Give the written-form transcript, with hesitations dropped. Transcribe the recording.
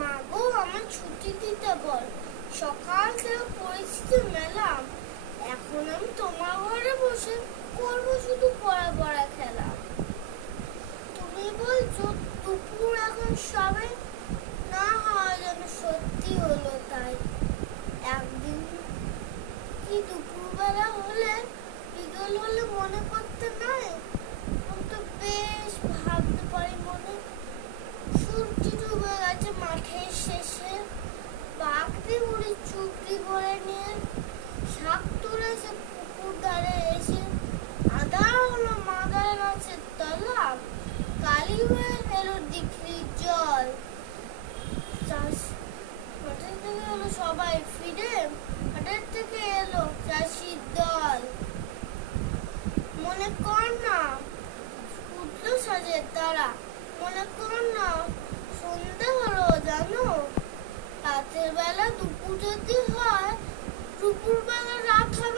মা গো, আমার ছুটি দিতে বল। সকাল থেকে পরিস্থিতি মেলাম, এখন আমি তোমার ঘরে বসে করবো শুধু পড়া পড়া খেলা। তুমি বলছো দুপুর এখন সবে, না হয় যেন সত্যি হলো তাই। একদিন কি দুপুরবেলা হলে বিকেল হলে মনে করতে নাই, আমি তো বেশ ভাবতে পারি মনে। সূর্য ডুবে গেছে মাঠের শেষে, বাঘটি উড়ে চুপড়ি ভরে নিয়ে শাক তুলেছে পুকুর ধারে এসে। আধা হলো মাদার গাছের তলা, কালি হয়ে এলো দিঘির জল। মাঠের থেকে এলো সবাই ফিরে, হাটের থেকে এলো চাষির দল। মনে কর না উঠলো সাজের তারা, মনে কর না সন্ধে হলো জানো। রাতের বেলা দুপুর যদি হয়, দুপুর বেলা রাত হবে